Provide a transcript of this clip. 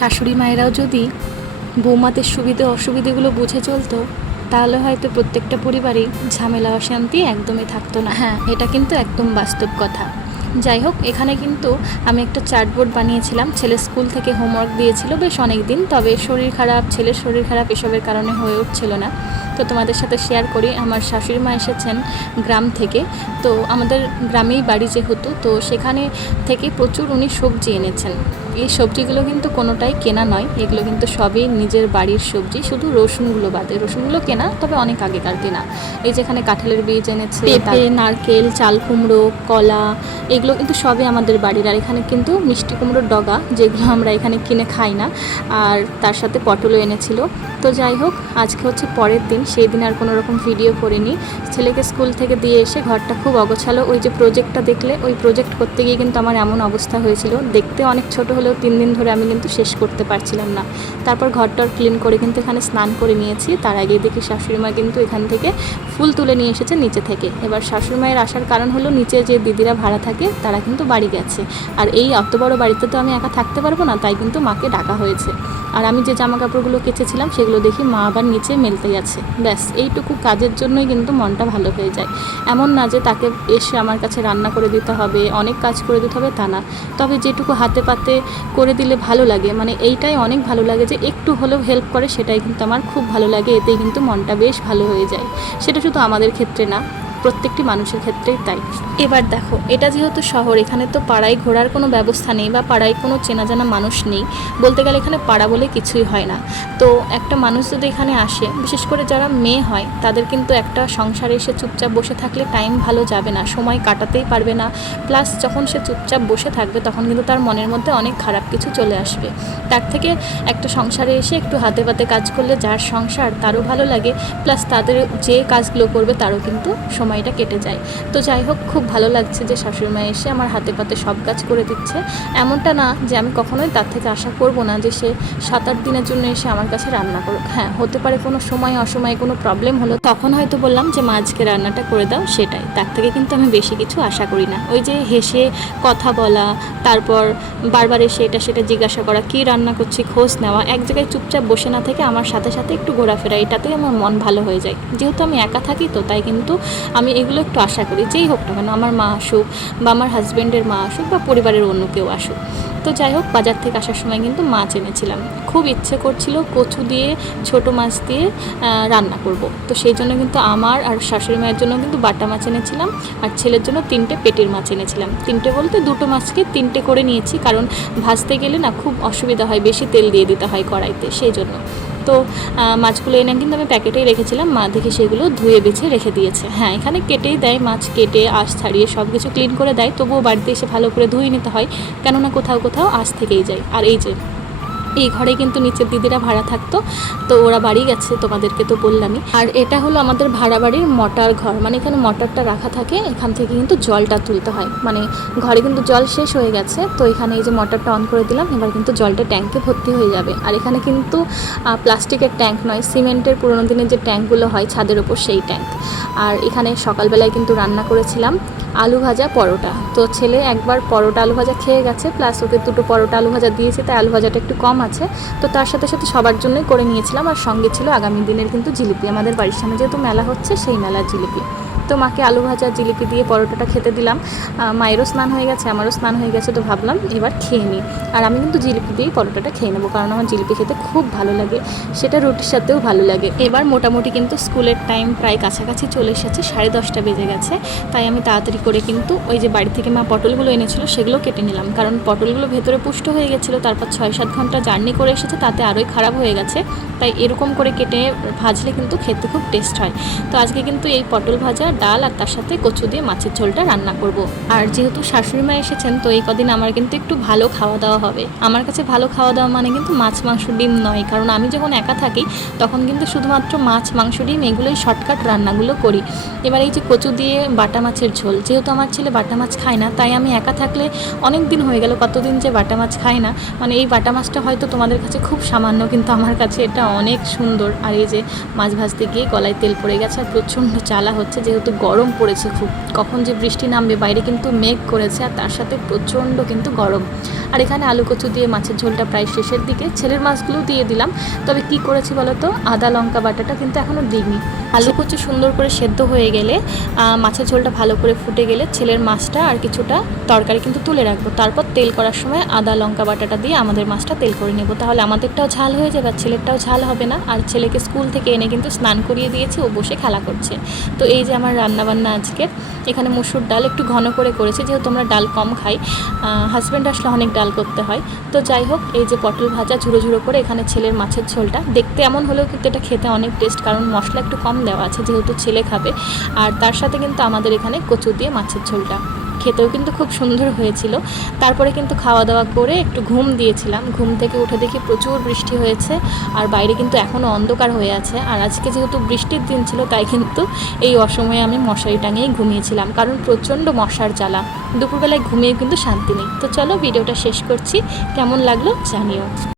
শাশুড়ি মায়েরাও যদি বৌমাদের সুবিধে অসুবিধেগুলো বুঝে চলতো তাহলে হয়তো প্রত্যেকটা পরিবারেই ঝামেলা অশান্তি একদমই থাকতো না। হ্যাঁ, এটা কিন্তু একদম বাস্তব কথা। যাই হোক, এখানে কিন্তু আমি একটা চার্টবোর্ড বানিয়েছিলাম। ছেলে স্কুল থেকে হোমওয়ার্ক দিয়েছিল বেশ অনেক দিন, তবে শরীর খারাপ, ছেলের শরীর খারাপ এসবের কারণে হয়ে উঠছিল না। তো তোমাদের সাথে শেয়ার করি, আমার শাশুড়ি মা এসেছেন গ্রাম থেকে। তো আমাদের গ্রামেই বাড়ি যেহেতু, তো সেখানে থেকে প্রচুর উনি সবজি এনেছেন। এই সবজিগুলো কিন্তু কোনোটাই কেনা নয়, এগুলো কিন্তু সবই নিজের বাড়ির সবজি, শুধু রসুনগুলো বাদে। রসুনগুলো কেনা, তবে অনেক আগেকার কেনা। এই যেখানে কাঁঠালের বীজ এনেছে, পেঁপে, নারকেল, চাল কুমড়ো, কলা, এগুলো কিন্তু সবই আমাদের বাড়ির। আর এখানে কিন্তু মিষ্টি কুমড়োর ডগা, যেগুলো আমরা এখানে কিনে খাই না, আর তার সাথে পটলও এনেছিল। তো যাই হোক, আজকে হচ্ছে পরের দিন, সেই দিন আর কোনো রকম ভিডিও করিনি। ছেলেকে স্কুল থেকে দিয়ে এসে ঘরটা খুব অগোছালো। ওই যে প্রজেক্টটা দেখলে, ওই প্রজেক্ট করতে গিয়ে কিন্তু আমার এমন অবস্থা হয়েছিল। দেখতে অনেক ছোট হলেও 3 দিন ধরে আমি কিন্তু শেষ করতে পারছিলাম না। তারপর ঘরটার ক্লিন করে কিন্তু এখানে স্নান করে নিয়েছি। তার আগে দেখি শাশুড়ি মা কিন্তু এখান থেকে ফুল তুলে নিয়ে এসেছে নিচে থেকে। এবার শাশুড়ি মায়ের আসার কারণ হলো, নিচে যে দিদিরা ভাড়া থাকে তারা কিন্তু বাড়ি গেছে, আর এই অত বড় বাড়িতে তো আমি একা থাকতে পারবো না, তাই কিন্তু মাকে ডাকা হয়েছে। আর আমি যে জামা কাপড়গুলো কেচেছিলাম সেগুলো দেখি মা আবার নিচে মেলতে গেছে। ব্যাস, এইটুকু কাজের জন্যই কিন্তু মনটা ভালো হয়ে যায়। এমন না যে তাকে এসে আমার কাছে রান্না করে দিতে হবে, অনেক কাজ করে দিতে হবে, তা না। তবে যেটুকু হাতে পাতে করে দিলে ভালো লাগে, মানে এইটাই অনেক ভালো লাগে যে একটু হলেও হেল্প করে, সেটাই কিন্তু আমার খুব ভালো লাগে। এতেই কিন্তু মনটা বেশ ভালো হয়ে যায়। সেটা শুধু আমাদের ক্ষেত্রে না, প্রত্যেকটি মানুষের ক্ষেত্রেই তাই। এবার দেখো, এটা যেহেতু শহর, এখানে তো পাড়ায় ঘোরার কোনো ব্যবস্থা নেই, বা পাড়ায় কোনো চেনা জানা মানুষ নেই। বলতে গেলে এখানে পাড়া বলে কিছুই হয় না। তো একটা মানুষ যদি এখানে আসে, বিশেষ করে যারা মেয়ে হয়, তাদের কিন্তু একটা সংসারে এসে চুপচাপ বসে থাকলে টাইম ভালো যাবে না, সময় কাটাতেই পারবে না। প্লাস যখন সে চুপচাপ বসে থাকবে, তখন কিন্তু তার মনের মধ্যে অনেক খারাপ কিছু চলে আসবে। তার থেকে একটা সংসারে এসে একটু হাতে পাতে কাজ করলে যার সংসার তারও ভালো লাগে, প্লাস তাদের যে কাজগুলো করবে তারও কিন্তু সময়টা কেটে যায়। তো যাই হোক, খুব ভালো লাগছে যে শাশুড়ি মা এসে আমার হাতে পাতে সব কাজ করে দিচ্ছে। এমনটা না যে আমি কখনোই তার থেকে আশা করব না যে সে 7-8 দিনের জন্য এসে আমার কাছে রান্না করুক। হ্যাঁ, হতে পারে কোনো সময় অসময়ে কোনো প্রবলেম হলো, তখন হয়তো বললাম যে মা আজকে রান্নাটা করে দাও, সেটাই। তার থেকে কিন্তু আমি বেশি কিছু আশা করি না। ওই যে হেসে কথা বলা, তারপর বারবার এসে এটা সেটা জিজ্ঞাসা করা, কী রান্না করছি খোঁজ নেওয়া, এক জায়গায় চুপচাপ বসে না থেকে আমার সাথে সাথে একটু ঘোরাফেরা, এটাতেই আমার মন ভালো হয়ে যায়। যেহেতু আমি একা থাকি, তো তাই কিন্তু আমি এগুলো একটু আশা করি, যেই হোক না কেন, আমার মা আসুক বা আমার হাজব্যান্ডের মা আসুক বা পরিবারের অন্য কেউ আসুক। তো যাই হোক, বাজার থেকে আসার সময় কিন্তু মাছ এনেছিলাম। খুব ইচ্ছে করছিল কচু দিয়ে, ছোট মাছ দিয়ে রান্না করব। তো সেই জন্য কিন্তু আমার আর শাশুড়ি মায়ের জন্য কিন্তু বাটা মাছ এনেছিলাম, আর ছেলের জন্য 3টে পেটির মাছ এনেছিলাম। 3টে বলতে 2টো মাছকে 3টে করে নিয়েছি, কারণ ভাজতে গেলে না খুব অসুবিধা হয়, বেশি তেল দিয়ে দিতে হয় কড়াইতে, সেই জন্য। তো মাছগুলো এনে কিন্তু আমি প্যাকেটেই রেখেছিলাম, মা দেখে সেগুলো ধুয়ে বেছে রেখে দিয়েছে। হ্যাঁ, এখানে কেটেই দেয়, মাছ কেটে আঁশ ছাড়িয়ে সব কিছু ক্লিন করে দেয়, তবুও বাড়িতে এসে ভালো করে ধুয়ে নিতে হয়, কেননা কোথাও কোথাও আঁশ থেকেই যায়। আর এই যে এই ঘরে কিন্তু নিচের দিদিরা ভাড়া থাকতো, তো ওরা বাড়ি গেছে, তোমাদেরকে তো বললামই। আর এটা হলো আমাদের ভাড়া বাড়ির মোটর ঘর, মানে এখানে মোটরটা রাখা থাকে, এখান থেকে কিন্তু জলটা তুলতে হয়। মানে ঘরে কিন্তু জল শেষ হয়ে গেছে, তো এখানে এই যে মোটরটা অন করে দিলাম, এবার কিন্তু জলটা ট্যাঙ্কে ভর্তি হয়ে যাবে। আর এখানে কিন্তু প্লাস্টিকের ট্যাঙ্ক নয়, সিমেন্টের পুরোনো দিনের যে ট্যাঙ্কগুলো হয় ছাদের ওপর, সেই ট্যাঙ্ক। আর এখানে সকালবেলায় কিন্তু রান্না করেছিলাম আলু ভাজা, পরোটা। তো ছেলে একবার পরোটা আলু ভাজা খেয়ে গেছে, প্লাস ওকে 2টো পরোটা আলু ভাজা দিয়েছি, তাই আলু ভাজাটা একটু কম আছে। তো তার সাথে সাথে সবার জন্যই করে নিয়েছিলাম। আর সঙ্গে ছিল আগামী দিনের কিন্তু জিলিপি, আমাদের বাড়ির সামনে যেহেতু মেলা হচ্ছে, সেই মেলার জিলিপি। তো মাকে আলু ভাজা জিলিপি দিয়ে পরোটাটা খেতে দিলাম। মায়েরও স্নান হয়ে গেছে, আমারও স্নান হয়ে গেছে, তো ভাবলাম এবার খেয়ে নিই। আর আমি কিন্তু জিলিপি দিয়েই পরোটাটা খেয়ে নেবো, কারণ আমার জিলিপি খেতে খুব ভালো লাগে, সেটা রুটির সাথেও ভালো লাগে। এবার মোটামুটি কিন্তু স্কুলের টাইম প্রায় কাছাকাছি চলে এসেছে, 10:30 বেজে গেছে। তাই আমি তাড়াতাড়ি করে কিন্তু ওই যে বাড়ি থেকে মা পটলগুলো এনেছিল সেগুলো কেটে নিলাম, কারণ পটলগুলো ভেতরে পুষ্ট হয়ে গেছিলো, তারপর 6-7 ঘন্টা জার্নি করে এসেছে, তাতে আরোই খারাপ হয়ে গেছে। তাই এরকম করে কেটে ভাজলে কিন্তু খেতে খুব টেস্ট হয়। তো আজকে কিন্তু এই পটল ভাজা, ডাল, আর তার সাথে কচু দিয়ে মাছের ঝোলটা রান্না করব। আর যেহেতু শাশুড়ি মা এসেছেন, তো এই কদিন আমার কিন্তু একটু ভালো খাওয়া দাওয়া হবে। আমার কাছে ভালো খাওয়া দাওয়া মানে কিন্তু মাছ, মাংস, ডিম নয়, কারণ আমি যখন একা থাকি তখন কিন্তু শুধুমাত্র মাছ, মাংস, ডিম এগুলোই শর্টকাট রান্নাগুলো করি। এবার এই যে কচু দিয়ে বাটা মাছের ঝোল, যেহেতু আমার ছেলে বাটা মাছ খায় না, তাই আমি একা থাকলে, অনেক দিন হয়ে গেল কতদিন যে বাটা মাছ খাই না, মানে এই বাটা মাছটা হয়তো তোমাদের কাছে খুব সামান্য, কিন্তু আমার কাছে এটা অনেক সুন্দর। আর এই যে মাছ ভাজতে গিয়ে গলায় তেল পড়ে গেছে, আর প্রচণ্ড জ্বালা হচ্ছে, যেহেতু গরম পড়েছে খুব, কখন যে বৃষ্টি নামবে, বাইরে কিন্তু মেঘ করেছে, আর তার সাথে প্রচণ্ড কিন্তু গরম। আর এখানে আলু কচু দিয়ে মাছের ঝোলটা প্রায় শেষের দিকে, ছেলের মাছগুলো দিয়ে দিলাম। তবে কি করেছি বলো তো, আদা লঙ্কা বাটাটা কিন্তু এখনও দিইনি। আলু কচু সুন্দর করে সেদ্ধ হয়ে গেলে, মাছের ঝোলটা ভালো করে ফুটে গেলে ছেলের মাছটা আর কিছুটা তরকারি কিন্তু তুলে রাখবো। তারপর তেল করার সময় আদা লঙ্কা বাটাটা দিয়ে আমাদের মাছটা তেল করে নেব। তাহলে আমাদেরটাও ঝাল হয়ে যাবে আর ছেলেরটাও ঝাল হবে না। আর ছেলেকে স্কুল থেকে এনে কিন্তু স্নান করিয়ে দিয়েছি, ও বসে খেলা করছে। তো এই যে আমার রান্নাবান্না আজকের, এখানে মসুর ডাল একটু ঘন করে করেছি, যেহেতু আমরা ডাল কম খাই, হাজব্যান্ড আসলে অনেক ডাল করতে হয়। তো যাই হোক, এই যে পটল ভাজা ঝুড়ো ঝুড়ো করে, এখানে ছেলের মাছের ঝোলটা দেখতে এমন হলেও কিন্তু এটা খেতে অনেক টেস্ট, কারণ মশলা একটু কম দেওয়া আছে যেহেতু ছেলে খাবে। আর তার সাথে কিন্তু আমাদের এখানে কচু দিয়ে মাছের ঝোলটা খেতেও কিন্তু খুব সুন্দর হয়েছিল। তারপরে কিন্তু খাওয়া দাওয়া করে একটু ঘুম দিয়েছিলাম। ঘুম থেকে উঠে দেখি প্রচুর বৃষ্টি হয়েছে, আর বাইরে কিন্তু এখনও অন্ধকার হয়ে আছে। আর আজকে যেহেতু বৃষ্টির দিন ছিল, তাই কিন্তু এই অসময়ে আমি মশারি টাঙিয়েই ঘুমিয়েছিলাম, কারণ প্রচণ্ড মশার জ্বালা। দুপুরবেলায় ঘুমিয়ে কিন্তু শান্তি নেই। তো চলো ভিডিওটা শেষ করছি, কেমন লাগলো জানিও।